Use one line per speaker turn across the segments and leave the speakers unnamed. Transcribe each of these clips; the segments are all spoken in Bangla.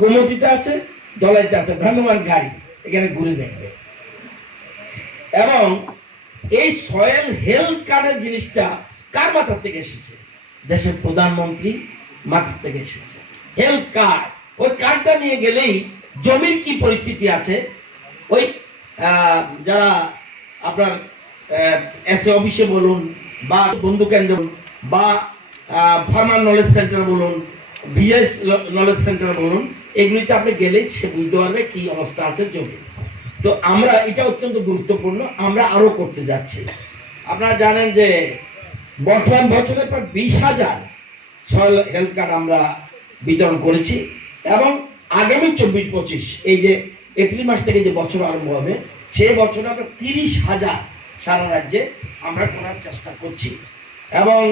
গোমতিতে আছে দলাইতে আছে ভ্রাম্যমান গাড়ি, এখানে ঘুরে দেখবে। এবং এই সয়েল হেলথ কার্ডের জিনিসটা কার মাথা থেকে এসেছে? দেশের প্রধানমন্ত্রী মাথা থেকে এসেছে। হেলথ কার্ড, ওই কার্ডটা নিয়ে গেলেই জমির কি পরিস্থিতি আছে? ওই যারা আপনার এস এ অফিসে বলুন বা বন্ধু কেন্দ্র বা ফার্মার নলেজ সেন্টার বলুন বিএস নলেজ সেন্টার বলুন, এগুলিতে আপনি গেলেই সে বুঝতে পারবে কি অবস্থা আছে জমি তো আমরা, এটা অত্যন্ত গুরুত্বপূর্ণ, আমরা আরও করতে যাচ্ছি। আপনারা জানেন যে বর্তমান বছরে প্রায় বিশ হাজার সয়েল হেলথ কার্ড আমরা বিতরণ করেছি এবং আগামী চব্বিশ পঁচিশ, এই যে এপ্রিল মাস থেকে যে বছর আরম্ভ হবে সেই বছরে আমরা তিরিশ হাজার সারা রাজ্যে আমরা করার চেষ্টা করছি। এবং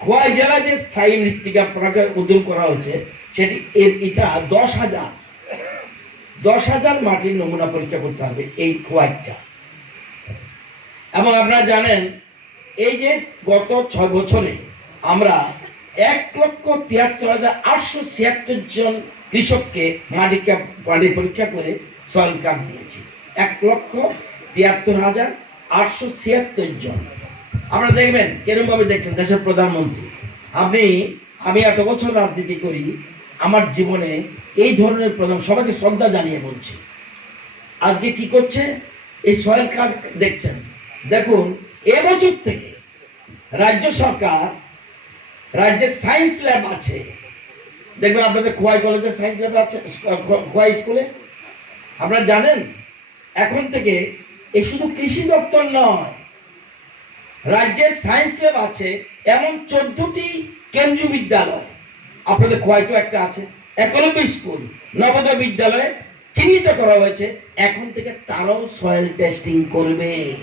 খোয়াই জেলা যে স্থায়ী মৃত্তিকা প্রকার উদ্যোগ করা হচ্ছে, সেটি এ- এটা দশ হাজার দশ হাজার মাটির নমুনা পরীক্ষা করতে হবে এই খোয়াইটা। এবং আপনারা জানেন, এই যে গত ছয় বছরে আমরা এক লক্ষ তিয়াত্তর হাজার আটশো ছিয়াত্তর জন কৃষককে মাটিকে মাটি পরীক্ষা করে সয়েল কার্ড দিয়েছি। এক লক্ষ তিয়াত্তর হাজার আটশো ছিয়াত্তর জন। আপনারা দেখবেন কীরকম ভাবে দেখছেন? দেশের প্রধানমন্ত্রী। আপনি, আমি এত বছর রাজনীতি করি, আমার জীবনে এই ধরনের প্রধান, সবাইকে শ্রদ্ধা জানিয়ে বলছি। আজকে কি করছে? এই সয়েল কার্ড দেখছেন। দেখুন, এবছর থেকে রাজ্য সরকার, রাজ্যের সায়েন্স ল্যাব আছে। দেখবেন আপনাদের খোয়াই কলেজের সায়েন্স ল্যাব আছে, খোয়াই স্কুলে। আপনারা জানেন? এখন থেকে এই শুধু কৃষি দপ্তর নয় রাজ্যের সায়েন্স ল্যাব আছে, এমন চোদ্দটি কেন্দ্রীয় বিদ্যালয়। আপনাদের হয়তো একটা আছে একলব্য স্কুল নবোদয় বিদ্যালয়ে চিহ্নিত করা হয়েছে। এখন থেকে তারাও সয়েল টেস্টিং করবে।